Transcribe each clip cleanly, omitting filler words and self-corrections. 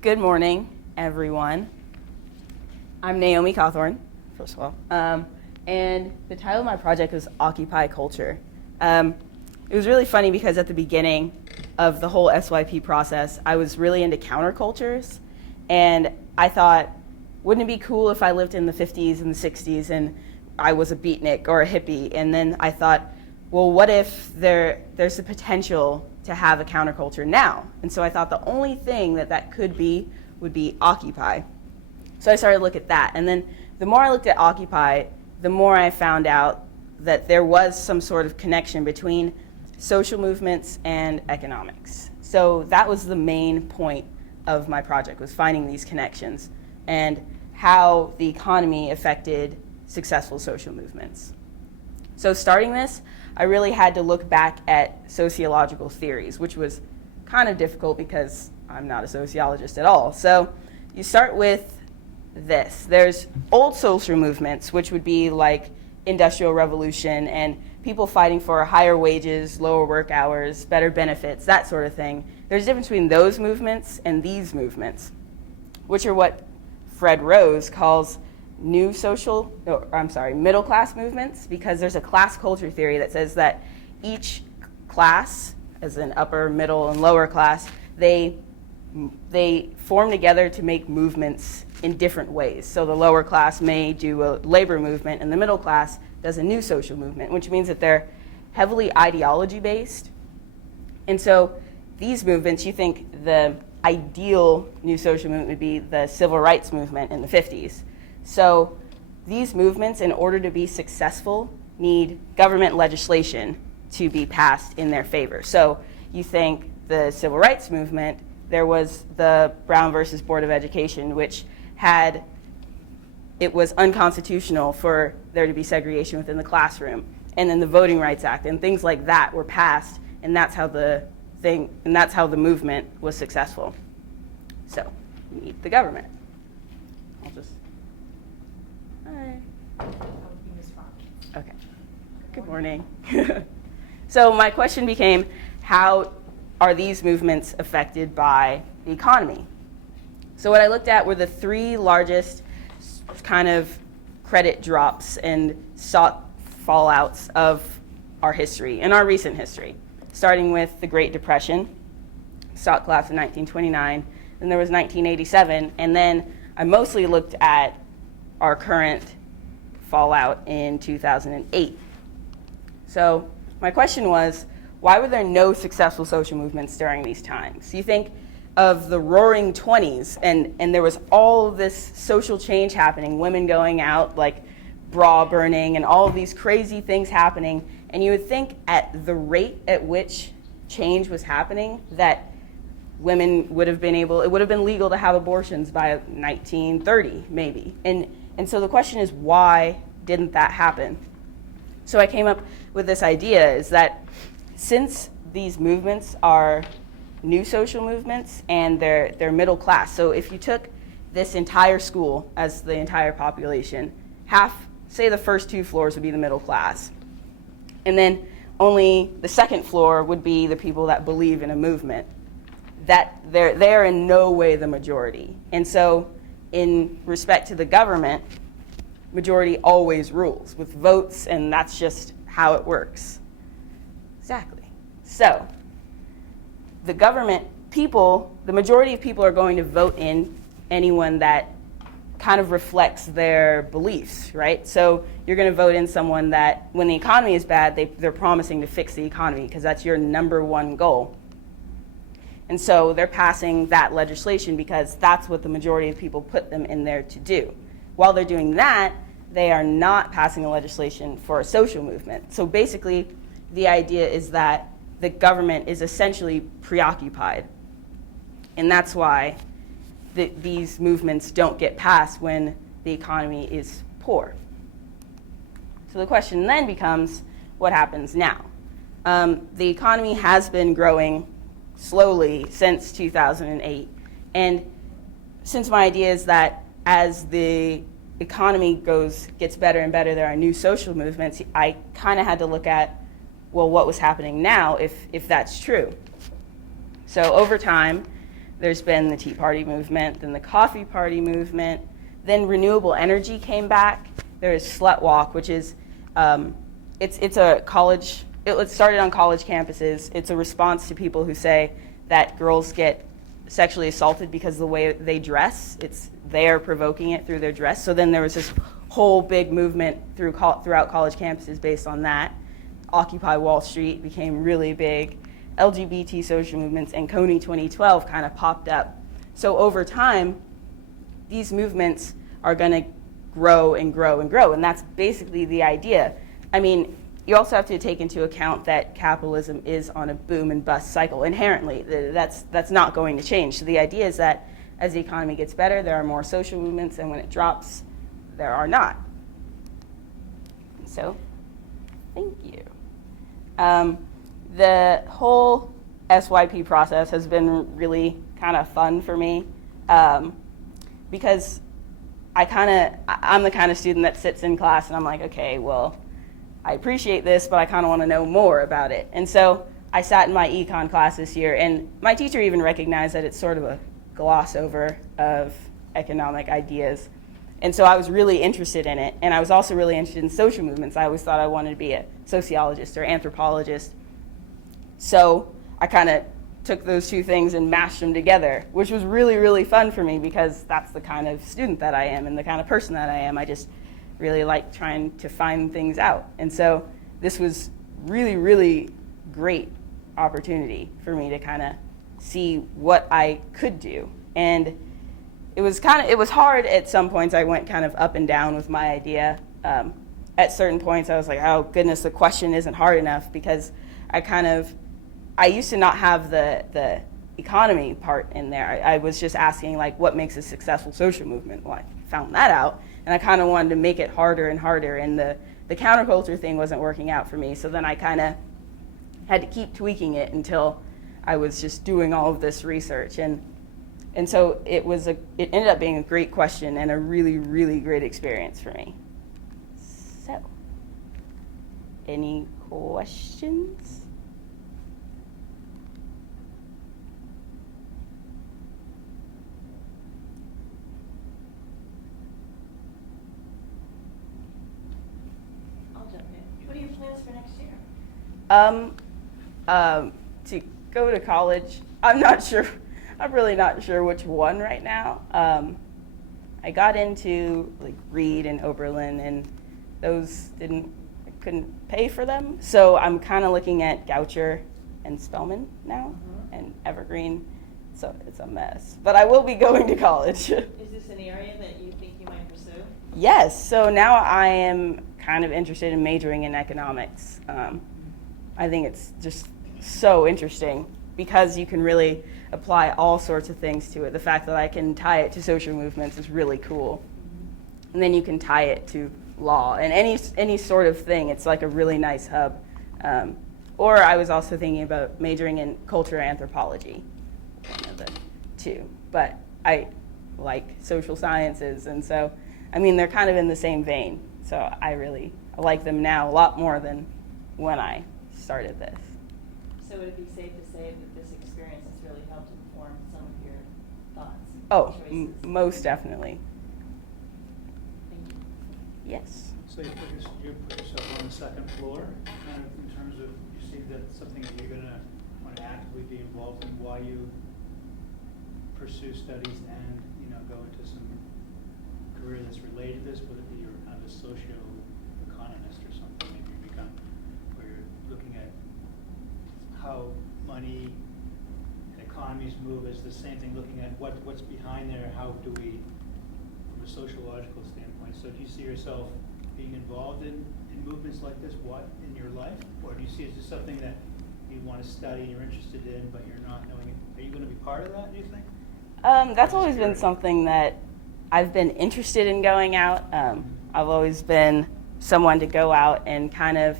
Good morning, everyone. I'm Nayomi Cawthorne, first of all, and the title of my project was Occupy Culture. It was really funny because at the beginning of the whole SYP process, I was really into countercultures, and I thought, wouldn't it be cool if I lived in the 50s and the 60s and I was a beatnik or a hippie? And then I thought, well, what if there's the potential to have a counterculture now? And so I thought the only thing that could be would be Occupy. So I started to look at that. And then the more I looked at Occupy, the more I found out that there was some sort of connection between social movements and economics. So that was the main point of my project, was finding these connections and how the economy affected successful social movements. So starting this, I really had to look back at sociological theories, which was kind of difficult because I'm not a sociologist at all. So you start with this. There's old social movements, which would be like Industrial Revolution and people fighting for higher wages, lower work hours, better benefits, that sort of thing. There's a difference between those movements and these movements, which are what Fred Rose calls middle class movements, because there's a class culture theory that says that each class, as in upper, middle, and lower class, they form together to make movements in different ways. So the lower class may do a labor movement, and the middle class does a new social movement, which means that they're heavily ideology based. And so these movements, you think the ideal new social movement would be the civil rights movement in the 50s. So these movements, in order to be successful, need government legislation to be passed in their favor. So you think the civil rights movement, there was the Brown versus Board of Education, which it was unconstitutional for there to be segregation within the classroom. And then the Voting Rights Act and things like that were passed, and that's how the movement was successful. So you need the government. Hi. Okay. Good morning. So my question became, how are these movements affected by the economy? So what I looked at were the three largest kind of credit drops and fallouts of our history, in our recent history, starting with the Great Depression, stock collapse in 1929, then there was 1987, and then I mostly looked at our current fallout in 2008. So my question was, why were there no successful social movements during these times? You think of the Roaring 20s, and there was all this social change happening, women going out, like bra burning, and all of these crazy things happening, and you would think at the rate at which change was happening that women would have been it would have been legal to have abortions by 1930, maybe. And so the question is, why didn't that happen? So I came up with this idea, is that since these movements are new social movements and they're middle class, so if you took this entire school as the entire population, say the first two floors would be the middle class, and then only the second floor would be the people that believe in a movement, that they're in no way the majority. And so in respect to the government, majority always rules with votes, and that's just how it works. Exactly. So the majority of people are going to vote in anyone that kind of reflects their beliefs, right? So you're going to vote in someone that, when the economy is bad, they're promising to fix the economy because that's your number one goal. And so they're passing that legislation because that's what the majority of people put them in there to do. While they're doing that, they are not passing a legislation for a social movement. So basically, the idea is that the government is essentially preoccupied. And that's why these movements don't get passed when the economy is poor. So the question then becomes, what happens now? The economy has been growing slowly since 2008. And since my idea is that as the economy gets better and better, there are new social movements, I kind of had to look at, well, what was happening now if that's true. So over time, There's been the Tea Party movement, then the Coffee Party movement, then renewable energy came back. There's Slut Walk, which is, it's a college, it started on college campuses. It's a response to people who say that girls get sexually assaulted because of the way they dress. They're provoking it through their dress. So then there was this whole big movement throughout college campuses based on that. Occupy Wall Street became really big. LGBT social movements and Coney 2012 kind of popped up. So over time, these movements are going to grow and grow and grow, and that's basically the idea. I mean, you also have to take into account that capitalism is on a boom and bust cycle inherently. That's not going to change. So the idea is that as the economy gets better, there are more social movements, and when it drops, there are not. So, thank you. The whole SYP process has been really kind of fun for me because I'm the kind of student that sits in class and I'm like, okay, well, I appreciate this, but I kind of want to know more about it. And so I sat in my econ class this year, and my teacher even recognized that it's sort of a gloss over of economic ideas. And so I was really interested in it, and I was also really interested in social movements. I always thought I wanted to be a sociologist or anthropologist. So I kind of took those two things and mashed them together, which was really, really fun for me because that's the kind of student that I am and the kind of person that I am. I just really like trying to find things out. And so this was really, really great opportunity for me to kind of see what I could do. And it was hard at some points. I went kind of up and down with my idea. At certain points I was like, oh goodness, the question isn't hard enough, because I used to not have the economy part in there. I was just asking, like, what makes a successful social movement? Well, I found that out, and I kind of wanted to make it harder and harder, and the counterculture thing wasn't working out for me, so then I kind of had to keep tweaking it until I was just doing all of this research. And so it ended up being a great question and a really, really great experience for me. So, any questions? What are your plans for next year? To go to college. I'm not sure. I'm really not sure which one right now. I got into like Reed and Oberlin, and those I couldn't pay for them. So I'm kind of looking at Goucher and Spelman now, and Evergreen. So it's a mess. But I will be going to college. Is this an area that you think you might pursue? Yes. So now I am kind of interested in majoring in economics. I think it's just so interesting because you can really apply all sorts of things to it. The fact that I can tie it to social movements is really cool. And then you can tie it to law and any sort of thing. It's like a really nice hub. Or I was also thinking about majoring in cultural anthropology, one of the two. But I like social sciences, and so, I mean, they're kind of in the same vein. So I like them now a lot more than when I started this. So would it be safe to say that this experience has really helped inform some of your thoughts? Oh, choices? Most definitely. Thank you. Yes. So you put yourself on the second floor, kind of in terms of, you see that something that you're gonna want to actively be involved in while you pursue studies and, go into some career that's related to this, would it be you're kind of a socio-economist or something, maybe you become, where you're looking at how money and economies move is the same thing, looking at what's behind there, how do we, from a sociological standpoint. So do you see yourself being involved in movements like this, in your life? Or do you see it as just something that you want to study and you're interested in, but you're not knowing it? Are you going to be part of that, do you think? That's always been something that I've been interested in going out. I've always been someone to go out and kind of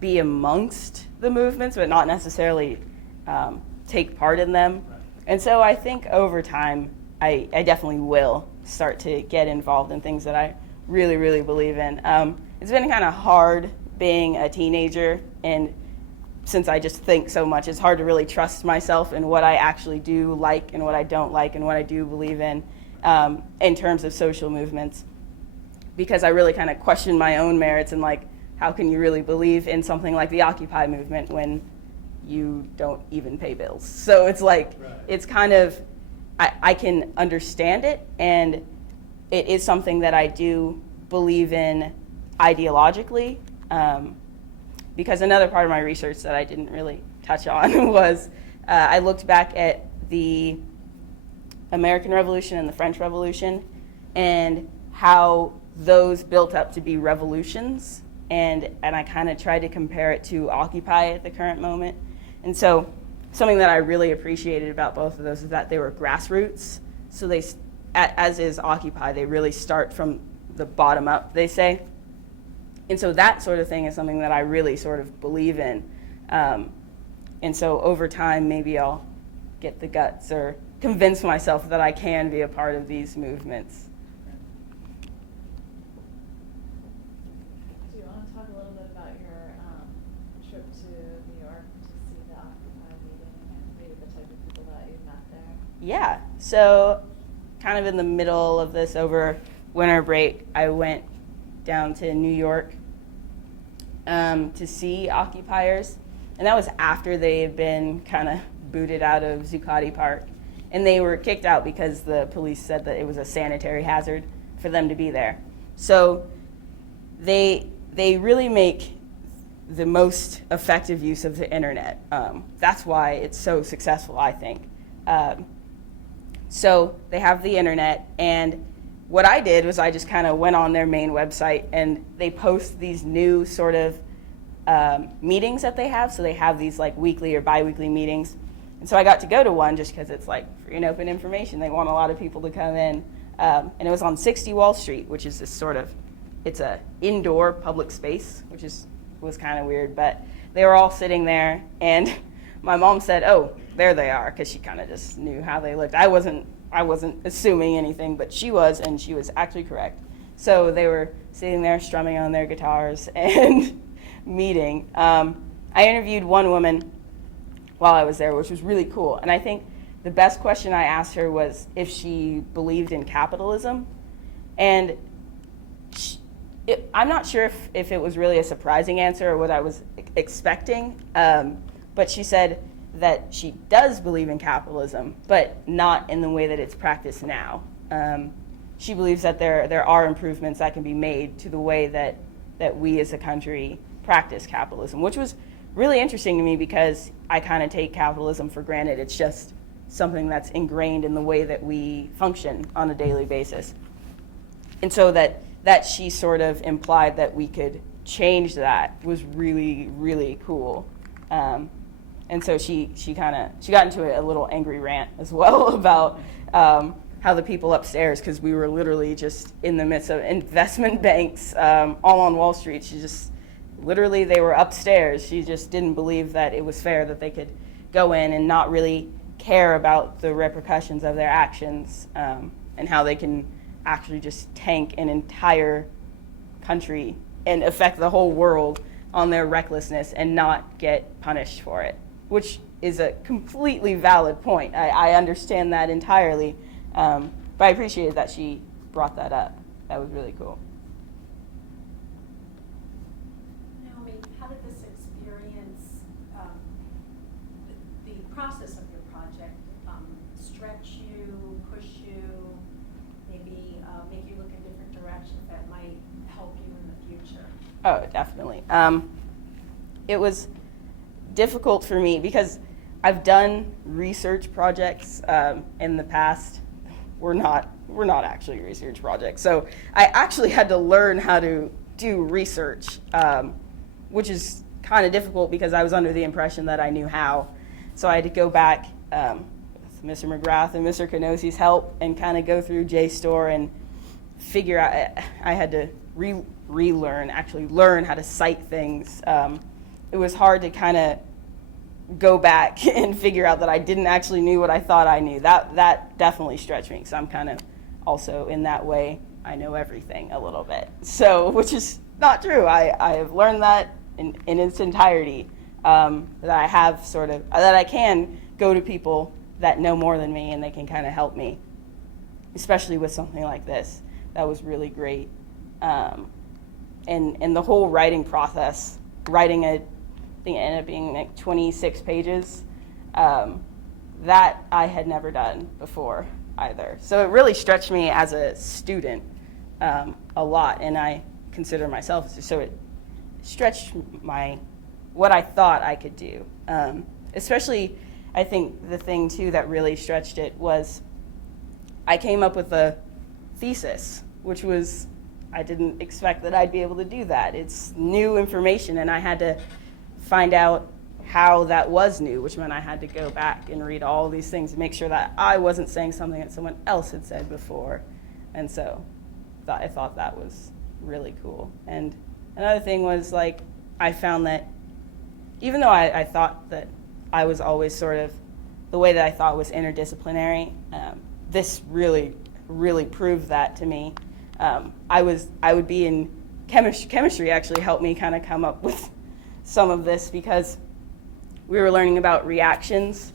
be amongst the movements, but not necessarily take part in them. Right. And so I think over time, I definitely will start to get involved in things that I really, really believe in. It's been kind of hard being a teenager and since I just think so much, it's hard to really trust myself in what I actually do like and what I don't like and what I do believe in terms of social movements, because I really kind of question my own merits and like, how can you really believe in something like the Occupy movement when you don't even pay bills? So it's like, Right. It's kind of, I can understand it, and it is something that I do believe in ideologically, because another part of my research that I didn't really touch on was I looked back at the American Revolution and the French Revolution and how those built up to be revolutions, and I kind of tried to compare it to Occupy at the current moment. And so something that I really appreciated about both of those is that they were grassroots. So they, as is Occupy, they really start from the bottom up, they say. And so that sort of thing is something that I really sort of believe in. And so over time, maybe I'll get the guts or convince myself that I can be a part of these movements. Do you want to talk a little bit about your trip to New York to see the Occupy meeting and maybe the type of people that you met there? Yeah, so kind of in the middle of this over winter break, I went down to New York to see occupiers, and that was after they had been kind of booted out of Zuccotti Park, and they were kicked out because the police said that it was a sanitary hazard for them to be there. So they really make the most effective use of the internet. That's why it's so successful, I think. So they have the internet, and what I did was I just kind of went on their main website, and they post these new sort of meetings that they have. So they have these like weekly or bi-weekly meetings. And so I got to go to one just because it's like free and open information. They want a lot of people to come in. And it was on 60 Wall Street, which is this sort of, it's a indoor public space, which was kind of weird. But they were all sitting there, and my mom said, "Oh, there they are," because she kind of just knew how they looked. I wasn't assuming anything, but she was, and she was actually correct. So they were sitting there strumming on their guitars and meeting. I interviewed one woman while I was there, which was really cool. And I think the best question I asked her was if she believed in capitalism. And I'm not sure if it was really a surprising answer or what I was expecting, but she said that she does believe in capitalism, but not in the way that it's practiced now. She believes that there are improvements that can be made to the way that we as a country practice capitalism, which was really interesting to me because I kind of take capitalism for granted. It's just something that's ingrained in the way that we function on a daily basis. And so that she sort of implied that we could change that was really, really cool. And so she got into a little angry rant as well about how the people upstairs, because we were literally just in the midst of investment banks all on Wall Street. They were upstairs. She just didn't believe that it was fair that they could go in and not really care about the repercussions of their actions, and how they can actually just tank an entire country and affect the whole world on their recklessness and not get punished for it, which is a completely valid point. I understand that entirely, but I appreciated that she brought that up. That was really cool. Naomi, how did this experience, the process of your project, stretch you, push you, maybe make you look in different directions that might help you in the future? Oh, definitely. It was difficult for me because I've done research projects in the past. We're not actually research projects. So I actually had to learn how to do research, which is kind of difficult because I was under the impression that I knew how. So I had to go back with Mr. McGrath and Mr. Canosi's help and kind of go through JSTOR and figure out. I had to relearn, actually learn how to cite things. It was hard to kind of go back and figure out that I didn't actually knew what I thought I knew. That definitely stretched me, because I'm kind of also in that way, I know everything a little bit. So, which is not true. I have learned that in its entirety. that I have sort of, that I can go to people that know more than me and they can kind of help me, especially with something like this. That was really great. And the whole writing process, writing I think it ended up being like 26 pages, that I had never done before either. So it really stretched me as a student a lot, and I consider myself, so it stretched what I thought I could do. Especially, I think the thing too that really stretched it was I came up with a thesis, which was, I didn't expect that I'd be able to do that. It's new information, and I had to find out how that was new, which meant I had to go back and read all these things to make sure that I wasn't saying something that someone else had said before. And so I thought that was really cool. And another thing was, like, I found that even though I thought that I was always sort of, the way that I thought was interdisciplinary, this really, really proved that to me. I would be in chemistry actually helped me kind of come up with some of this, because we were learning about reactions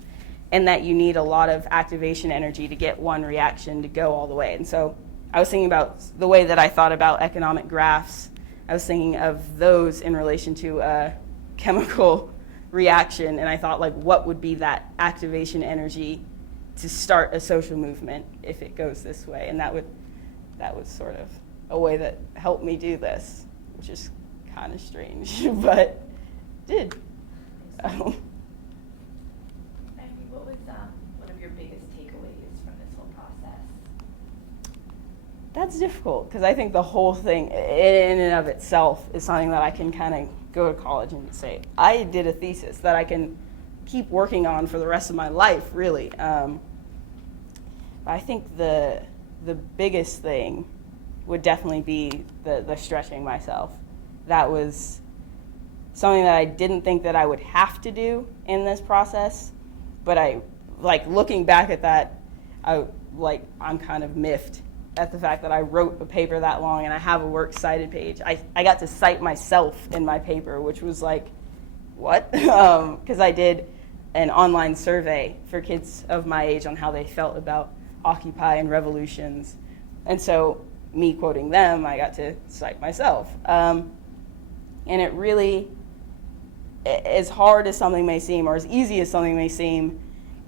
and that you need a lot of activation energy to get one reaction to go all the way. And so I was thinking about the way that I thought about economic graphs. I was thinking of those in relation to a chemical reaction, and I thought, like, what would be that activation energy to start a social movement if it goes this way? And that was sort of a way that helped me do this, which is kind of strange, but did. Ivy, what was one of your biggest takeaways from this whole process? That's difficult, because I think the whole thing in and of itself is something that I can kind of go to college and say, I did a thesis that I can keep working on for the rest of my life, really. But I think the biggest thing would definitely be the stretching myself. That was something that I didn't think that I would have to do in this process, but looking back at that, I'm kind of miffed at the fact that I wrote a paper that long and I have a works cited page. I got to cite myself in my paper, which was like, what? Because I did an online survey for kids of my age on how they felt about Occupy and revolutions. And so me quoting them, I got to cite myself. And it really, as hard as something may seem, or as easy as something may seem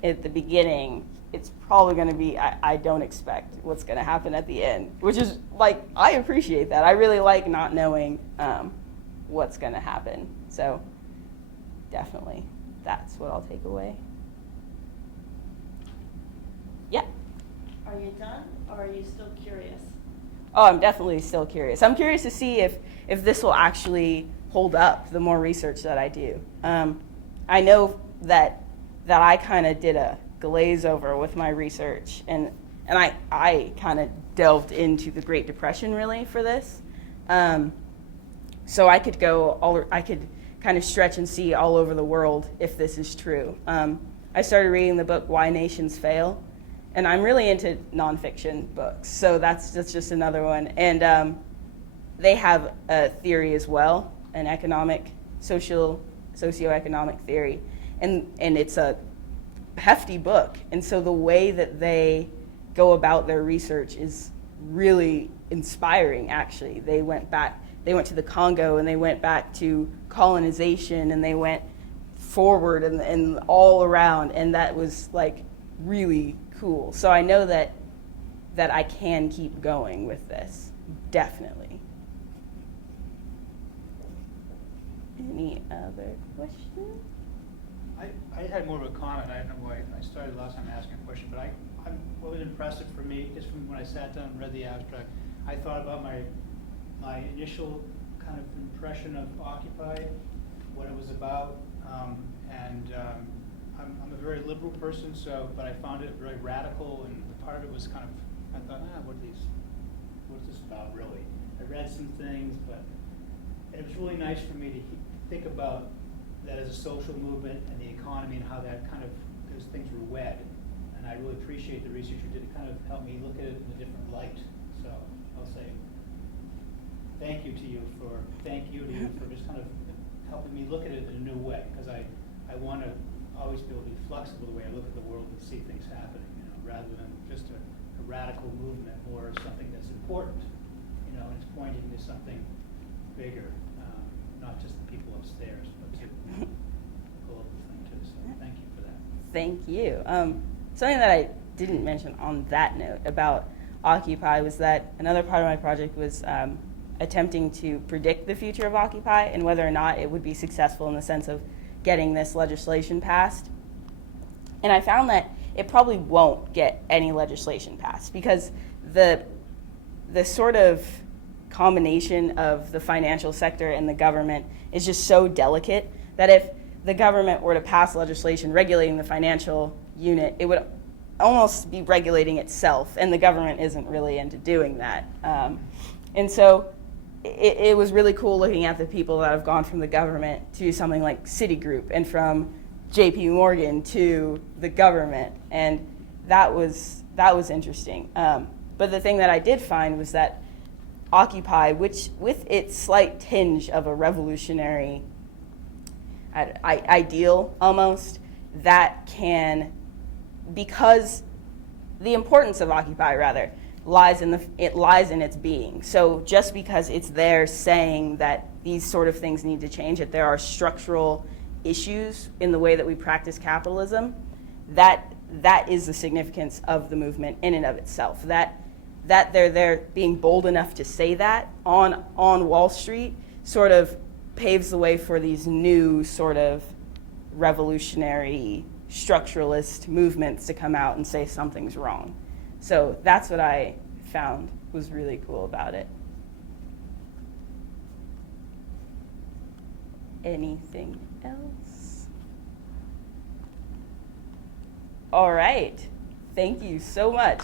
at the beginning, it's probably going to be, I don't expect what's going to happen at the end, which is, like, I appreciate that. I really like not knowing what's going to happen. So definitely, that's what I'll take away. Yeah. Are you done, or are you still curious? Oh, I'm definitely still curious. I'm curious to see if this will actually hold up the more research that I do. I know that I kind of did a glaze over with my research, and I kind of delved into the Great Depression really for this. So I could kind of stretch and see all over the world if this is true. I started reading the book Why Nations Fail, and I'm really into nonfiction books, so that's just another one. And they have a theory as well, an socioeconomic theory, and it's a hefty book. And so the way that they go about their research is really inspiring, actually. They went to the Congo, and they went back to colonization, and they went forward and all around, and that was like really cool. So I know that I can keep going with this, definitely. Any other questions? I had more of a comment. I don't know why I started last time asking a question, but what was impressive for me, just from when I sat down and read the abstract, I thought about my initial kind of impression of Occupy, what it was about, and I'm a very liberal person, but I found it very radical, and part of it was kind of, I thought, what is this about really? I read some things, but it was really nice for me to think about that as a social movement and the economy and how that kind of, those things were wed. And I really appreciate the research you did. It kind of helped me look at it in a different light. So I'll say thank you to you for just kind helping me look at it in a new way, because I want to always be able to be flexible the way I look at the world and see things happening, rather than just a radical movement, more something that's important, and it's pointing to something bigger, not just the people upstairs, but to the global thing too. So thank you for that. Thank you. Something that I didn't mention on that note about Occupy was that another part of my project was attempting to predict the future of Occupy and whether or not it would be successful in the sense of getting this legislation passed. And I found that it probably won't get any legislation passed because the sort of combination of the financial sector and the government is just so delicate that if the government were to pass legislation regulating the financial unit, it would almost be regulating itself, and the government isn't really into doing that. And so it was really cool looking at the people that have gone from the government to something like Citigroup and from JP Morgan to the government, and that was interesting. But the thing that I did find was that Occupy, which with its slight tinge of a revolutionary ideal almost, that can, because the importance of Occupy rather lies in its being. So just because it's there saying that these sort of things need to change, that there are structural issues in the way that we practice capitalism, that is the significance of the movement in and of itself. That they're being bold enough to say that on Wall Street sort of paves the way for these new sort of revolutionary structuralist movements to come out and say something's wrong. So that's what I found was really cool about it. Anything else? All right. Thank you so much.